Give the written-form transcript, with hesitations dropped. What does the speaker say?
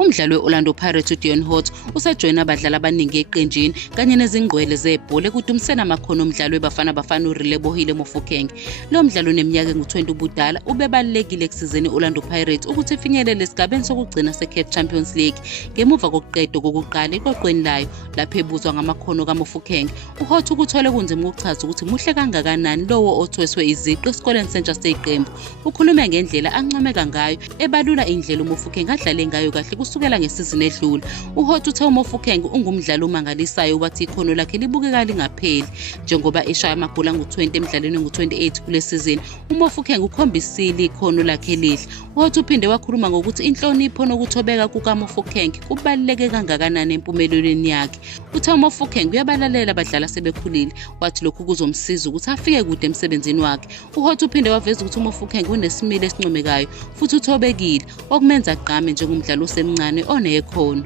Umdlali we-Orlando Pirates uDeon Holt usejoyina abadlali abaningi eqenjini kanye nezingqwele zebhola ekudumiseni amakhono omdlalo weBafana Bafana uRelebohile Mofokeng. Lo mdlalo oneminyaka engu-20 ubudala ubebalulekile ekusizeni i-Orlando Pirates ukuthi ifinyelele esigabeni sokugcina se-CAF Champions League ngemuva kokuqedwa kokuqala eqoqweni layo. Lapho ebuzwa ngamakhono kaMofokeng, uHolt ukuthole kunzima ukuchaza ukuthi muhle kangakanani lowo othweswe iziqu esikoleni sentsha seqembu. Ukhulume ngendlela ancomeka ngayo ebalula indlela uMofokeng adlale ngayo kahle kusukela ngesizini edlule. uHolt uthe uMofokeng ungumdlali omangalisayo wathi ikhono lakhe libukeka lingapheli njengoba eshaya amagoli angu-20 emidlalweni engu-28 kule sizini. uMofokeng ukhombisile ikhono lakhe elihle. uHolt uphinde wakhuluma ngokuthi inhlonipho nokuthobeka kukaMofokeng kubaluleke kangakanani empumelelweni yakhe. Uthe uMofokeng uyabalalela abadlali asebekhulile, wathi lokhu kuzomsiza ukuthi afike kude emsebenzini wakhe. uHolt uphinde waveza ukuthi uMofokeng unesimilo esincomekayo futhi uthobekile, okumenza agqame njengomdlali osemncane onekhono.